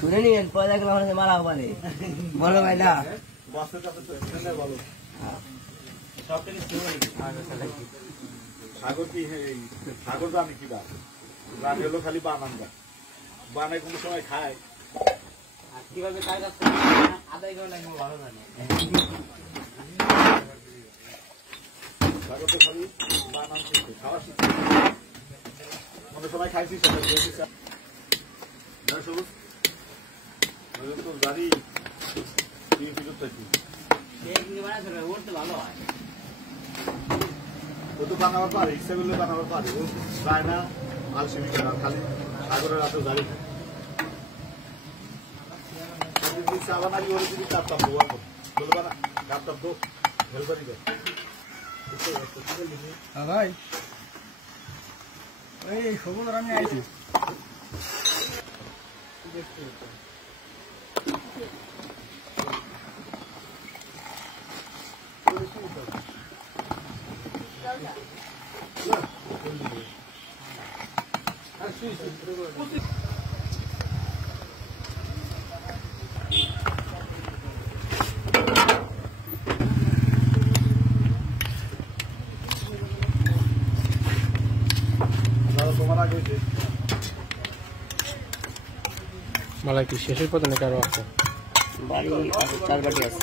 শুনে নিন পয়লা গেলে আমার মারা হবে না বলো ভাই না সাগর কি সাগর জানি কি জানি হলো খালি বানান গা বানায় কোনো সময় খায় কিভাবে কাজ আদায় করে লাগবে ভালো জানে সাগর তো খালি বানান শিখছে খাওয়া শিখছে কোনো সময় খাইছি সেটা দিয়েছি সবুজ তো জানি তিন ফিট থাকি ভালো হয় ও তো বানাবার পারে ইচ্ছা করলে বানাবার পারে ও যায় না আলসেমি করা খালি সাগরের রাতেও জানি আবার নাকি ওর যদি কাপটাপ দোয়া বলবা না কাপটাপ দো হেল্পারি দো ভাই ওই সবুজ আমি আইছি মালা কি শেষের পথে নাকি আরো আছে বাড়ি 4 বাটি আছে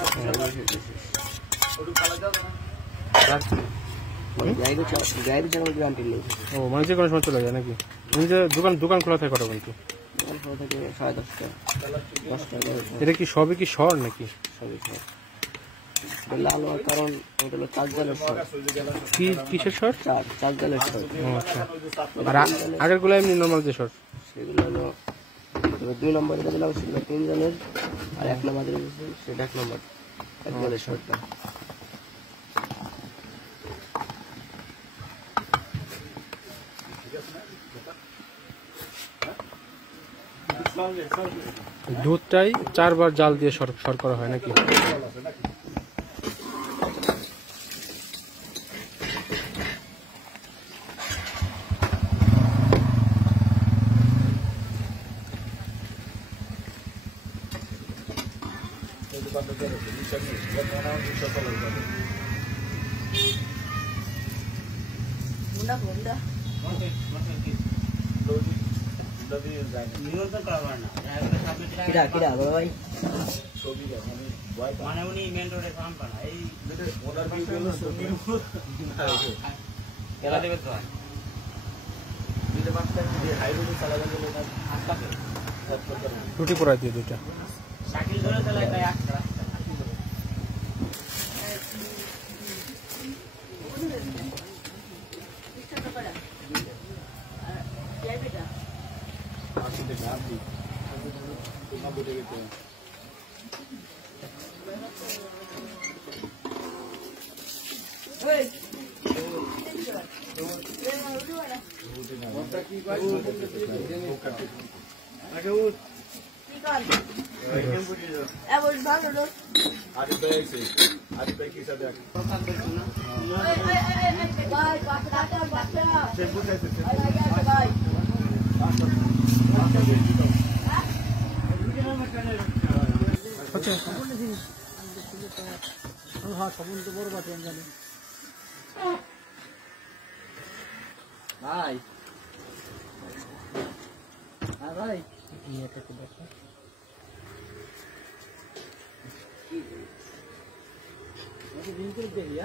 ও মানে যে কোনো সময় চলে যায় নাকি দোকান খোলা থাকে কটা কিন্তু এটা কি সবই কি শহর নাকি সবই লালো কারণ এটা হলো চার জালের শহর কিসের শহর চার জালের শহর আচ্ছা আর আগের গুলো এমনি নর্মাল যে শহর সেগুলো হলো 2 নম্বরে দিলাম সেগুলো 3 জালের আর 1 নম্বরে সেটা 1 নম্বর এক জালের শহরটা দুধটাই 4 বার জাল দিয়ে সর করা হয় নাকি মানে উনি মেন রোডে কাম পানা এই ওনার ভিউ হলো কেলা দেবে তো দিতে পারতে যদি হাইওয়ে চালাবে বলে না আসবে রুটি পোড়াই দিয়ে দুইটা সাইকেল ধরে চালায় তাই একটা Hey! আরিফ ভাই আইছে আরিফ ভাই কি সাথে সে বুঝাইছে ভাই হ্যাঁ ভাই দিন করে দেখি